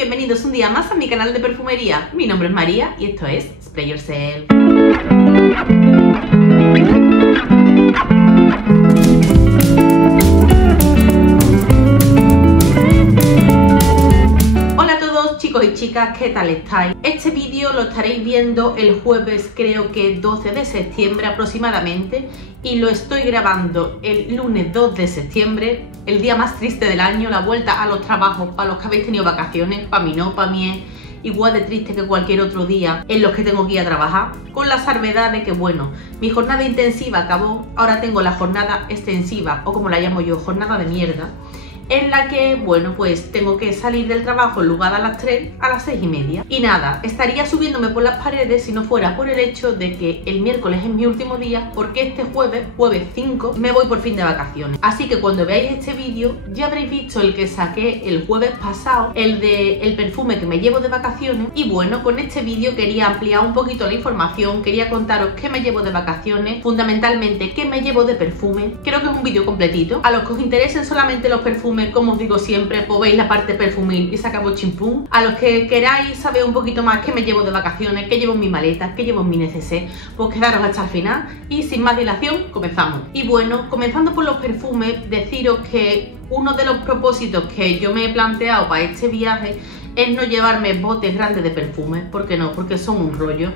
bienvenidos un día más a mi canal de perfumería. Mi nombre es María y esto es Spray Yourself. Hola a todos chicos y chicas, ¿qué tal estáis? Este vídeo lo estaréis viendo el jueves, creo que 12 de septiembre aproximadamente, y lo estoy grabando el lunes 2 de septiembre, el día más triste del año, la vuelta a los trabajos para los que habéis tenido vacaciones. Para mí no, para mí es igual de triste que cualquier otro día en los que tengo que ir a trabajar, con la salvedad de que, bueno, mi jornada intensiva acabó, ahora tengo la jornada extensiva, o como la llamo yo, jornada de mierda, en la que, bueno, pues tengo que salir del trabajo en lugar de a las 3, a las 6:30. Y nada, estaría subiéndome por las paredes si no fuera por el hecho de que el miércoles es mi último día, porque este jueves 5, me voy por fin de vacaciones. Así que cuando veáis este vídeo ya habréis visto el que saqué el jueves pasado, el de el perfume que me llevo de vacaciones. Y bueno, con este vídeo quería ampliar un poquito la información, quería contaros qué me llevo de vacaciones, fundamentalmente qué me llevo de perfume. Creo que es un vídeo completito. A los que os interesen solamente los perfumes, como os digo siempre, pues veis la parte perfumil y se acabó chimpún. A los que queráis saber un poquito más qué me llevo de vacaciones, qué llevo en mi maleta, qué llevo en mi neceser, pues quedaros hasta el final y sin más dilación comenzamos. Y bueno, comenzando por los perfumes, deciros que uno de los propósitos que yo me he planteado para este viaje es no llevarme botes grandes de perfume. ¿Por qué no? Porque son un rollo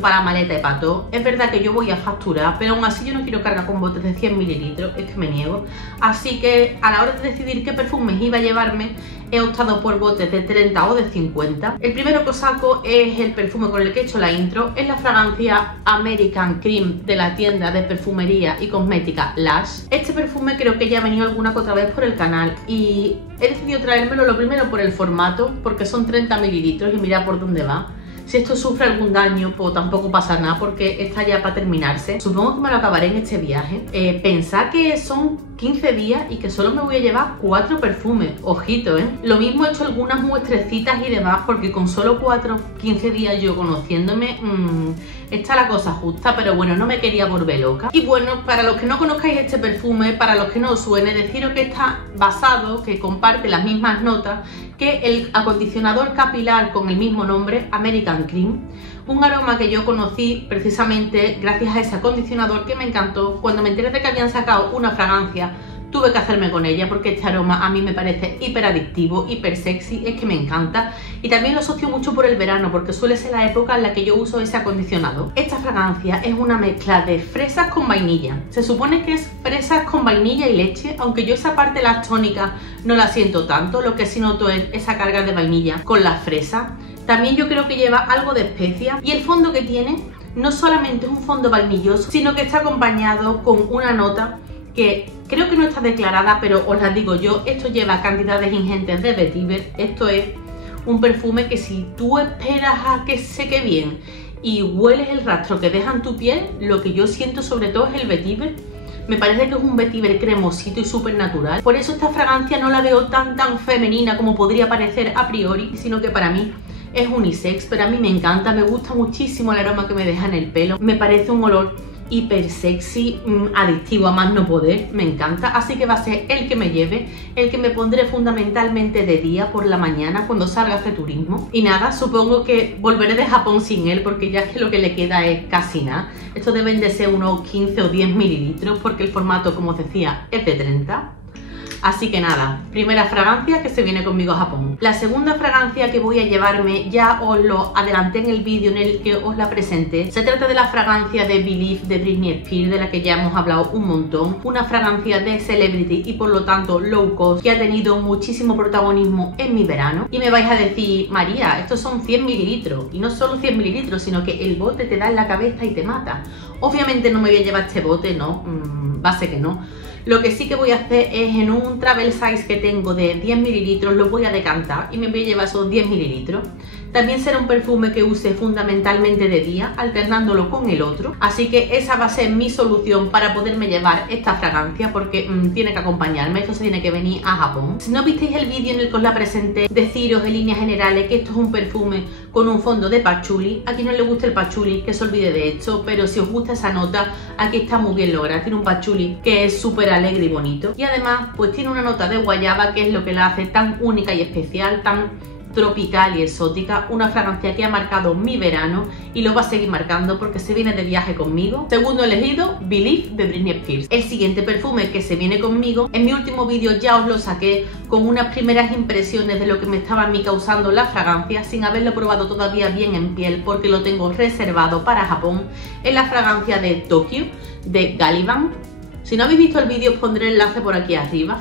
para la maleta y para todo. Es verdad que yo voy a facturar, pero aún así yo no quiero cargar con botes de 100 mililitros, es que me niego. Así que a la hora de decidir qué perfumes iba a llevarme, he optado por botes de 30 o de 50. El primero que os saco es el perfume con el que he hecho la intro, es la fragancia American Cream de la tienda de perfumería y cosmética Lush. Este perfume creo que ya ha venido alguna que otra vez por el canal y he decidido traérmelo lo primero por el formato, porque son 30 mililitros y mirad por dónde va. Si esto sufre algún daño, pues tampoco pasa nada porque está ya para terminarse. Supongo que me lo acabaré en este viaje. Pensad que son 15 días y que solo me voy a llevar 4 perfumes. Ojito, ¿eh? Lo mismo he hecho algunas muestrecitas y demás, porque con solo 15 días yo conociéndome, está la cosa justa, pero bueno, no me quería volver loca. Y bueno, para los que no conozcáis este perfume, para los que no os suene, deciros que está basado, que comparte las mismas notas que el acondicionador capilar con el mismo nombre, American Cream. Un aroma que yo conocí precisamente gracias a ese acondicionador, que me encantó. Cuando me enteré de que habían sacado una fragancia, tuve que hacerme con ella porque este aroma a mí me parece hiper adictivo, hiper sexy, es que me encanta. Y también lo asocio mucho por el verano, porque suele ser la época en la que yo uso ese acondicionador. Esta fragancia es una mezcla de fresas con vainilla. Se supone que es fresas con vainilla y leche, aunque yo esa parte lactónica no la siento tanto. Lo que sí noto es esa carga de vainilla con la fresa. También yo creo que lleva algo de especia, y el fondo que tiene no solamente es un fondo vainilloso, sino que está acompañado con una nota que creo que no está declarada, pero os la digo yo. Esto lleva cantidades ingentes de vetiver. Esto es un perfume que si tú esperas a que seque bien y hueles el rastro que deja en tu piel, lo que yo siento sobre todo es el vetiver. Me parece que es un vetiver cremosito y súper natural. Por eso esta fragancia no la veo tan femenina como podría parecer a priori, sino que para mí es unisex. Pero a mí me encanta, me gusta muchísimo el aroma que me deja en el pelo. Me parece un olor hiper sexy, adictivo a más no poder, me encanta. Así que va a ser el que me lleve, el que me pondré fundamentalmente de día por la mañana cuando salga a hacer turismo. Y nada, supongo que volveré de Japón sin él, porque ya es que lo que le queda es casi nada. Esto deben de ser unos 15 o 10 mililitros, porque el formato, como os decía, es de 30. Así que nada, primera fragancia que se viene conmigo a Japón. La segunda fragancia que voy a llevarme, ya os lo adelanté en el vídeo en el que os la presenté. Se trata de la fragancia de Believe de Britney Spears, de la que ya hemos hablado un montón. Una fragancia de celebrity y por lo tanto low cost, que ha tenido muchísimo protagonismo en mi verano. Y me vais a decir, María, estos son 100 mililitros. Y no solo 100 mililitros, sino que el bote te da en la cabeza y te mata. Obviamente no me voy a llevar este bote, no, va a ser que no. Lo que sí que voy a hacer es, en un travel size que tengo de 10 mililitros, lo voy a decantar y me voy a llevar esos 10 mililitros. También será un perfume que use fundamentalmente de día, alternándolo con el otro. Así que esa va a ser mi solución para poderme llevar esta fragancia, porque tiene que acompañarme, esto se tiene que venir a Japón. Si no visteis el vídeo en el que os la presenté, deciros en líneas generales que esto es un perfume con un fondo de patchouli. A quien no le guste el patchouli, que se olvide de esto, pero si os gusta esa nota, aquí está muy bien lograda. Tiene un patchouli que es súper alegre y bonito, y además pues tiene una nota de guayaba, que es lo que la hace tan única y especial, tan tropical y exótica, una fragancia que ha marcado mi verano y lo va a seguir marcando porque se viene de viaje conmigo. Segundo elegido, Believe de Britney Spears. El siguiente perfume que se viene conmigo, en mi último vídeo ya os lo saqué con unas primeras impresiones de lo que me estaba a mí causando la fragancia sin haberlo probado todavía bien en piel porque lo tengo reservado para Japón. Es la fragancia de Tokyo de Galiban. Si no habéis visto el vídeo os pondré el enlace por aquí arriba.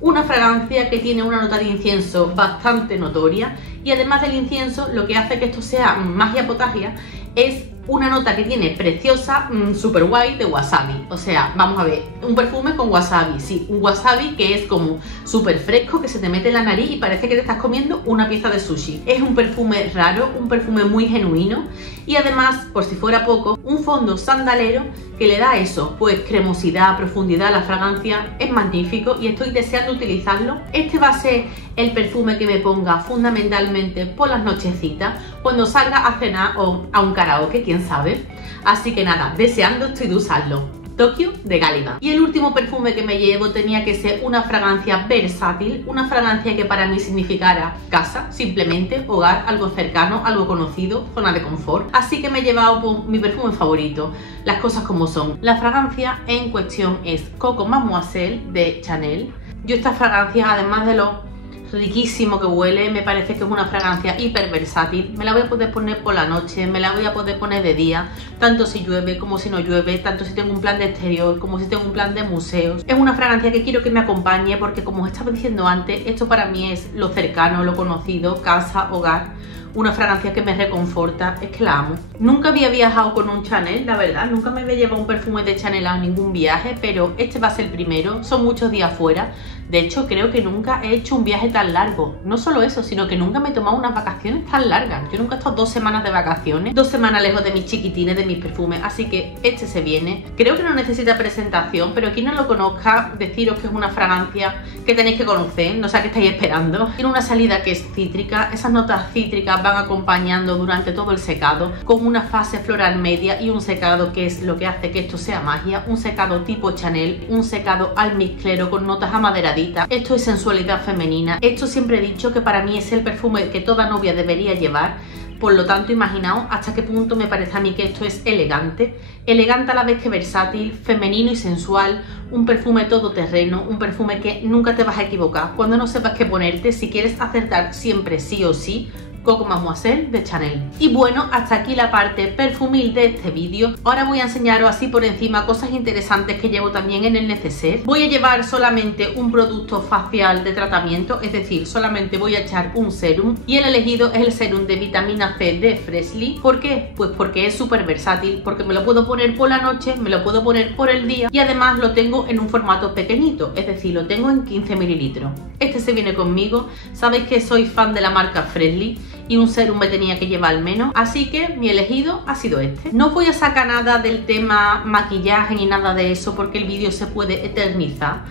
Una fragancia que tiene una nota de incienso bastante notoria y además del incienso lo que hace que esto sea magia potagia es una nota que tiene preciosa, super guay de wasabi. O sea, vamos a ver, un perfume con wasabi, sí, un wasabi que es como súper fresco, que se te mete en la nariz y parece que te estás comiendo una pieza de sushi. Es un perfume raro, un perfume muy genuino y además, por si fuera poco, un fondo sandalero que le da eso, pues cremosidad, profundidad a la fragancia. Es magnífico y estoy deseando utilizarlo. Este va a ser el perfume que me ponga fundamentalmente por las nochecitas, cuando salga a cenar o a un karaoke, quién sabe. Así que nada, deseando estoy de usarlo. Tokyo de Galiban. Y el último perfume que me llevo tenía que ser una fragancia versátil, una fragancia que para mí significara casa, simplemente, hogar, algo cercano, algo conocido, zona de confort. Así que me he llevado mi perfume favorito, las cosas como son. La fragancia en cuestión es Coco Mademoiselle de Chanel. Yo esta fragancia, además de lo riquísimo que huele, me parece que es una fragancia hiper versátil. Me la voy a poder poner por la noche, me la voy a poder poner de día, tanto si llueve como si no llueve, tanto si tengo un plan de exterior como si tengo un plan de museos. Es una fragancia que quiero que me acompañe porque, como os estaba diciendo antes, esto para mí es lo cercano, lo conocido, casa, hogar. Una fragancia que me reconforta, es que la amo. Nunca había viajado con un Chanel, la verdad, nunca me había llevado un perfume de Chanel a ningún viaje, pero este va a ser el primero. Son muchos días fuera. De hecho, creo que nunca he hecho un viaje tan largo. No solo eso, sino que nunca me he tomado unas vacaciones tan largas. Yo nunca he estado 2 semanas de vacaciones, 2 semanas lejos de mis chiquitines, de mis perfumes, así que este se viene. Creo que no necesita presentación, pero quien no lo conozca, deciros que es una fragancia que tenéis que conocer, no sé a qué estáis esperando. Tiene una salida que es cítrica, esas notas cítricas van acompañando durante todo el secado, con una fase floral media y un secado que es lo que hace que esto sea magia, un secado tipo Chanel, un secado almizclero con notas amaderaditas. Esto es sensualidad femenina. Esto siempre he dicho que para mí es el perfume que toda novia debería llevar. Por lo tanto, imaginaos hasta qué punto me parece a mí que esto es elegante. Elegante a la vez que versátil, femenino y sensual. Un perfume todoterreno, un perfume que nunca te vas a equivocar. Cuando no sepas qué ponerte, si quieres acertar siempre sí o sí, Coco Mademoiselle de Chanel. Y bueno, hasta aquí la parte perfumil de este vídeo. Ahora voy a enseñaros así por encima cosas interesantes que llevo también en el neceser. Voy a llevar solamente un producto facial de tratamiento, es decir, solamente voy a echar un serum y el elegido es el serum de vitamina C de Freshly. ¿Por qué? Pues porque es súper versátil, porque me lo puedo poner por la noche, me lo puedo poner por el día y además lo tengo en un formato pequeñito, es decir, lo tengo en 15 mililitros. Este se viene conmigo, sabéis que soy fan de la marca Freshly y un serum me tenía que llevar al menos, así que mi elegido ha sido este. No voy a sacar nada del tema maquillaje ni nada de eso porque el vídeo se puede eternizar.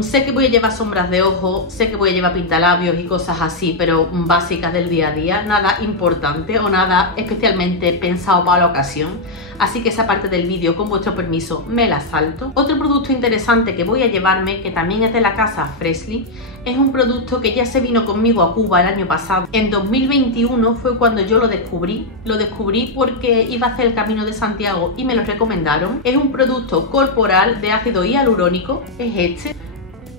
Sé que voy a llevar sombras de ojo, sé que voy a llevar pintalabios y cosas así, pero básicas del día a día, nada importante o nada especialmente pensado para la ocasión. Así que esa parte del vídeo, con vuestro permiso, me la salto. Otro producto interesante que voy a llevarme, que también es de la casa Freshly, es un producto que ya se vino conmigo a Cuba el año pasado. En 2021 fue cuando yo lo descubrí. Lo descubrí porque iba a hacer el Camino de Santiago y me lo recomendaron. Es un producto corporal de ácido hialurónico, es este.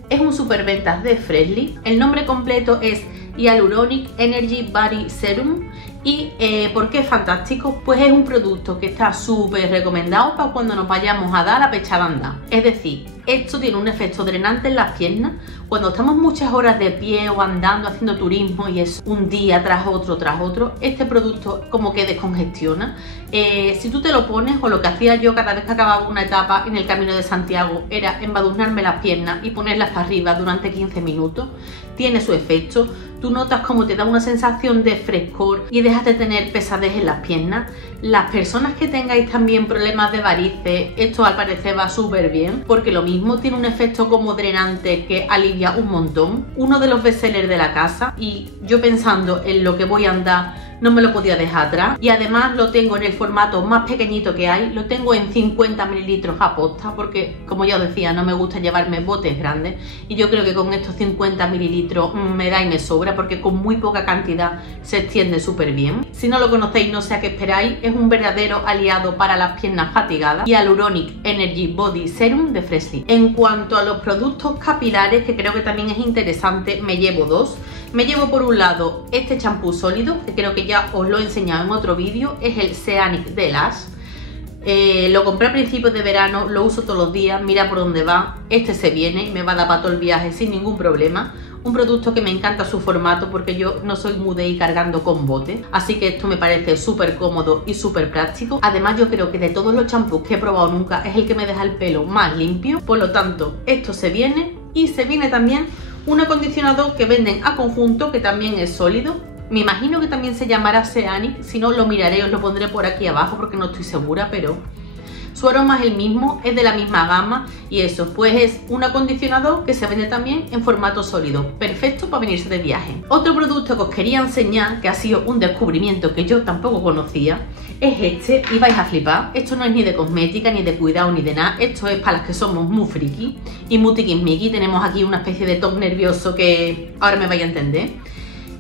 Es un superventas de Freshly. El nombre completo es Hyaluronic Energy Body Serum. ¿Y por qué es fantástico? Pues es un producto que está súper recomendado para cuando nos vayamos a dar la pechada andar. Es decir, esto tiene un efecto drenante en las piernas. Cuando estamos muchas horas de pie o andando, haciendo turismo y es un día tras otro, este producto como que descongestiona. Si tú te lo pones, o lo que hacía yo cada vez que acababa una etapa en el Camino de Santiago, era embadurnarme las piernas y ponerlas para arriba durante 15 minutos. Tiene su efecto. Tú notas como te da una sensación de frescor y dejas de tener pesadez en las piernas. Las personas que tengáis también problemas de varices, esto al parecer va súper bien, porque lo mismo tiene un efecto como drenante que alivia un montón. Uno de los bestsellers de la casa, y yo pensando en lo que voy a andar no me lo podía dejar atrás, y además lo tengo en el formato más pequeñito que hay, lo tengo en 50 mililitros a posta, porque como ya os decía, no me gusta llevarme botes grandes, y yo creo que con estos 50 mililitros me da y me sobra, porque con muy poca cantidad se extiende súper bien. Si no lo conocéis, no sé a qué esperáis, es un verdadero aliado para las piernas fatigadas, y Hyaluronic Energy Body Serum de Freshly. En cuanto a los productos capilares, que creo que también es interesante, me llevo dos. Me llevo por un lado este champú sólido, que creo que ya os lo he enseñado en otro vídeo, es el Zeanic de Lash. Lo compré a principios de verano, lo uso todos los días, mira por dónde va, este se viene y me va a dar para todo el viaje sin ningún problema. Un producto que me encanta su formato porque yo no soy muy de ir cargando con bote, así que esto me parece súper cómodo y súper práctico. Además yo creo que de todos los champús que he probado nunca es el que me deja el pelo más limpio, por lo tanto esto se viene, y se viene también un acondicionador que venden a conjunto, que también es sólido. Me imagino que también se llamará Zeanic, si no lo miraré, os lo pondré por aquí abajo porque no estoy segura, pero su aroma es el mismo, es de la misma gama, y eso, pues es un acondicionador que se vende también en formato sólido, perfecto para venirse de viaje. Otro producto que os quería enseñar, que ha sido un descubrimiento que yo tampoco conocía, es este, y vais a flipar. Esto no es ni de cosmética, ni de cuidado, ni de nada, esto es para las que somos muy friki y muy tiquismiqui. Tenemos aquí una especie de toque nervioso que ahora me vais a entender.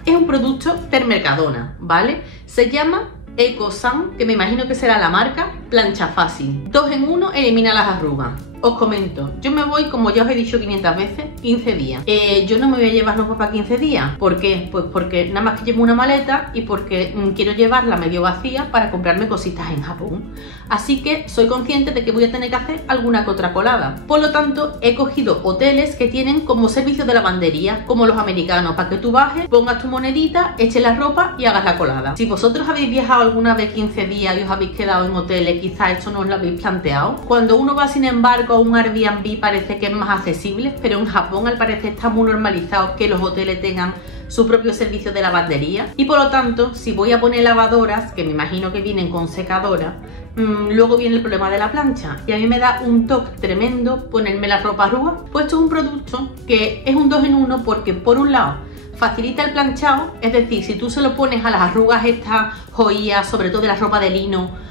Es un producto del Mercadona, ¿vale? Se llama Ecosan, que me imagino que será la marca, plancha fácil. 2 en 1, elimina las arrugas. Os comento, yo me voy, como ya os he dicho 500 veces, 15 días. Yo no me voy a llevar ropa para 15 días. ¿Por qué? Pues porque nada más que llevo una maleta y porque quiero llevarla medio vacía para comprarme cositas en Japón. Así que soy consciente de que voy a tener que hacer alguna que otra colada. Por lo tanto, he cogido hoteles que tienen como servicio de lavandería, como los americanos, para que tú bajes, pongas tu monedita, eches la ropa y hagas la colada. Si vosotros habéis viajado alguna vez 15 días y os habéis quedado en hoteles, quizás esto no os lo habéis planteado. Cuando uno va, sin embargo, a un Airbnb, parece que es más accesible, pero en Japón al parecer está muy normalizado que los hoteles tengan su propio servicio de lavandería, y por lo tanto, si voy a poner lavadoras, que me imagino que vienen con secadora, luego viene el problema de la plancha, y a mí me da un toque tremendo ponerme la ropa arruga. Pues esto es un producto que es un 2 en 1, porque por un lado facilita el planchado, es decir, si tú se lo pones a las arrugas estas joyas, sobre todo de la ropa de lino,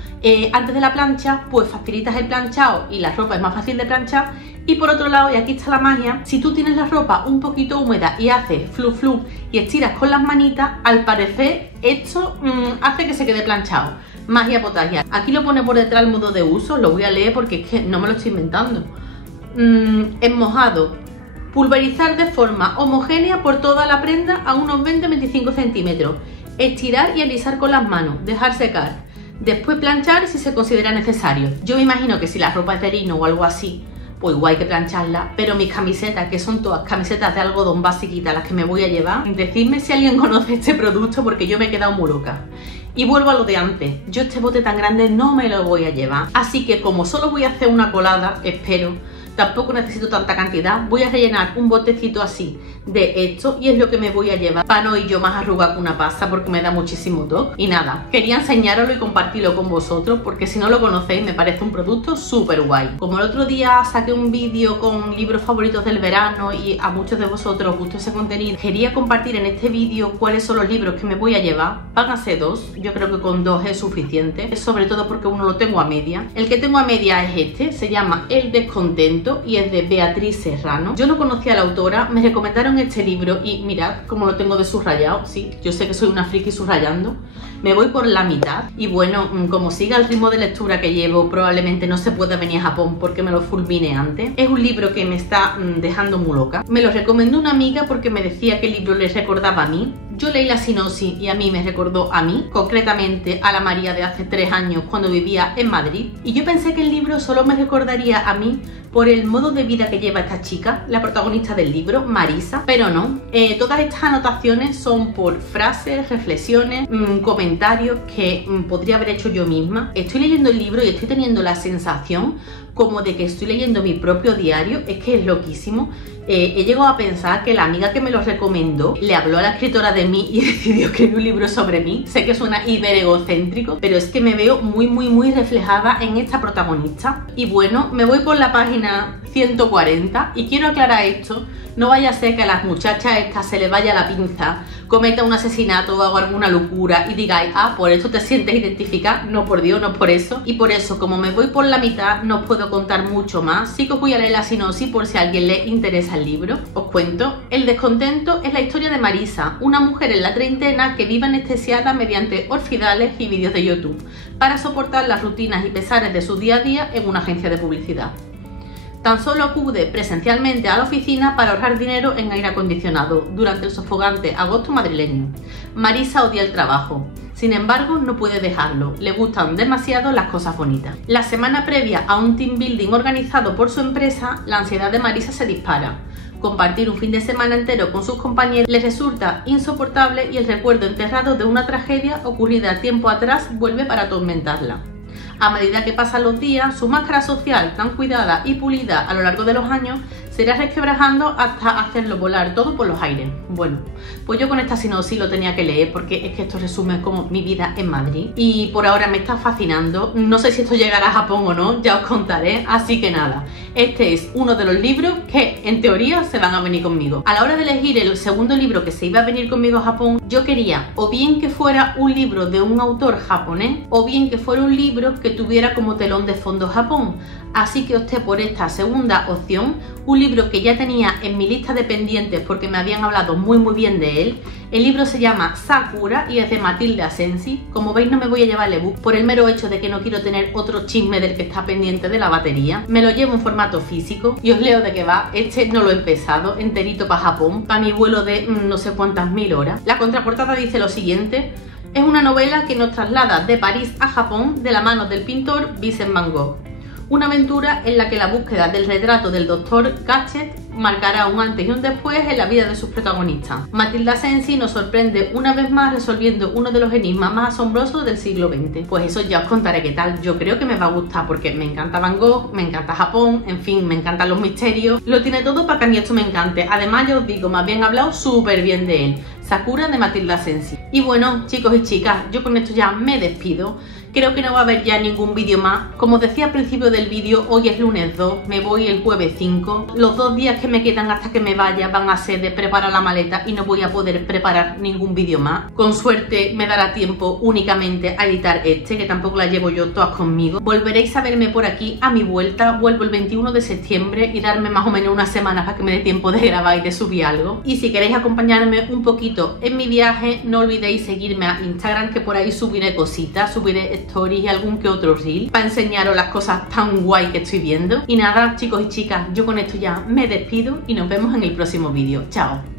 antes de la plancha, pues facilitas el planchado y la ropa es más fácil de planchar. Y por otro lado, y aquí está la magia, si tú tienes la ropa un poquito húmeda y haces flu flu y estiras con las manitas, al parecer esto hace que se quede planchado. Magia potagia. Aquí lo pone por detrás el modo de uso, lo voy a leer porque es que no me lo estoy inventando. En mojado, pulverizar de forma homogénea por toda la prenda a unos 20-25 centímetros. Estirar y alisar con las manos, dejar secar. Después planchar si se considera necesario. Yo me imagino que si la ropa es de lino o algo así, pues igual hay que plancharla, pero mis camisetas, que son todas camisetas de algodón basiquitas las que me voy a llevar, decidme si alguien conoce este producto porque yo me he quedado muy loca. Y vuelvo a lo de antes, yo este bote tan grande no me lo voy a llevar, así que como solo voy a hacer una colada, espero, tampoco necesito tanta cantidad, voy a rellenar un botecito así de esto y es lo que me voy a llevar para no ir yo más arrugada que una pasa, porque me da muchísimo toque. Y nada, quería enseñároslo y compartirlo con vosotros porque si no lo conocéis me parece un producto súper guay. Como el otro día saqué un vídeo con libros favoritos del verano y a muchos de vosotros os gustó ese contenido, quería compartir en este vídeo cuáles son los libros que me voy a llevar. Van a ser 2, yo creo que con 2 es suficiente, sobre todo porque uno lo tengo a media. El que tengo a media es este, se llama El Descontento y es de Beatriz Serrano. Yo no conocía a la autora, me recomendaron este libro y mirad cómo lo tengo de subrayado. Sí, yo sé que soy una friki subrayando. Me voy por la mitad y bueno, como siga el ritmo de lectura que llevo, probablemente no se pueda venir a Japón porque me lo fulmine antes. Es un libro que me está dejando muy loca. Me lo recomendó una amiga porque me decía que el libro le recordaba a mí. Yo leí la sinopsis y a mí me recordó a mí, concretamente a la María de hace 3 años cuando vivía en Madrid. Y yo pensé que el libro solo me recordaría a mí por el modo de vida que lleva esta chica, la protagonista del libro, Marisa, pero no. Todas estas anotaciones son por frases, reflexiones, comentarios que podría haber hecho yo misma. Estoy leyendo el libro y estoy teniendo la sensación como de que estoy leyendo mi propio diario. Es que es loquísimo. He llegado a pensar que la amiga que me lo recomendó le habló a la escritora de mí y decidió escribir un libro sobre mí. Sé que suena hiper egocéntrico, pero es que me veo muy reflejada en esta protagonista. Y bueno, me voy por la página 140 y quiero aclarar esto, no vaya a ser que a las muchachas estas se les vaya la pinza, cometa un asesinato o haga alguna locura y digáis, ah, por eso te sientes identificada. No, por Dios, no por eso. Y por eso, como me voy por la mitad, no os puedo contar mucho más. Sí que os voy a leer la sinopsis por si a alguien le interesa el libro. Os cuento. El descontento es la historia de Marisa, una mujer en la treintena que vive anestesiada mediante orfidales y vídeos de YouTube para soportar las rutinas y pesares de su día a día en una agencia de publicidad. Tan solo acude presencialmente a la oficina para ahorrar dinero en aire acondicionado durante el sofocante agosto madrileño. Marisa odia el trabajo. Sin embargo, no puede dejarlo, le gustan demasiado las cosas bonitas. La semana previa a un team building organizado por su empresa, la ansiedad de Marisa se dispara. Compartir un fin de semana entero con sus compañeros les resulta insoportable y el recuerdo enterrado de una tragedia ocurrida tiempo atrás vuelve para atormentarla. A medida que pasan los días, su máscara social, tan cuidada y pulida a lo largo de los años, se irá resquebrajando hasta hacerlo volar todo por los aires. Bueno, pues yo con esta sinopsis lo tenía que leer porque es que esto resume como mi vida en Madrid y por ahora me está fascinando. No sé si esto llegará a Japón o no, ya os contaré, así que nada. Este es uno de los libros que en teoría se van a venir conmigo. A la hora de elegir el segundo libro que se iba a venir conmigo a Japón, yo quería o bien que fuera un libro de un autor japonés o bien que fuera un libro que tuviera como telón de fondo Japón. Así que opté por esta segunda opción, un libro que ya tenía en mi lista de pendientes porque me habían hablado muy bien de él. El libro se llama Sakura y es de Matilde Asensi. Como veis, no me voy a llevar el ebook por el mero hecho de que no quiero tener otro chisme del que está pendiente de la batería. Me lo llevo en formato físico y os leo de qué va. Este no lo he empezado, enterito para Japón, para mi vuelo de no sé cuántas mil horas. La contraportada dice lo siguiente: es una novela que nos traslada de París a Japón de la mano del pintor Vincent Van Gogh. Una aventura en la que la búsqueda del retrato del Dr. Gadget marcará un antes y un después en la vida de sus protagonistas. Matilde Asensi nos sorprende una vez más resolviendo uno de los enigmas más asombrosos del siglo XX. Pues eso ya os contaré qué tal. Yo creo que me va a gustar porque me encanta Van Gogh, me encanta Japón, en fin, me encantan los misterios. Lo tiene todo para que a mí esto me encante. Además, ya os digo, me habían hablado súper bien de él. Sakura de Matilde Asensi. Y bueno, chicos y chicas, yo con esto ya me despido. Creo que no va a haber ya ningún vídeo más. Como decía al principio del vídeo, hoy es lunes 2, me voy el jueves 5. Los 2 días que me quedan hasta que me vaya van a ser de preparar la maleta y no voy a poder preparar ningún vídeo más. Con suerte me dará tiempo únicamente a editar este, que tampoco la llevo yo todas conmigo. Volveréis a verme por aquí a mi vuelta. Vuelvo el 21 de septiembre y darme más o menos unas semanas para que me dé tiempo de grabar y de subir algo. Y si queréis acompañarme un poquito en mi viaje, no olvidéis seguirme a Instagram, que por ahí subiré cositas, subiré stories y algún que otro reel para enseñaros las cosas tan guay que estoy viendo. Y nada, chicos y chicas, yo con esto ya me despido y nos vemos en el próximo vídeo. Chao.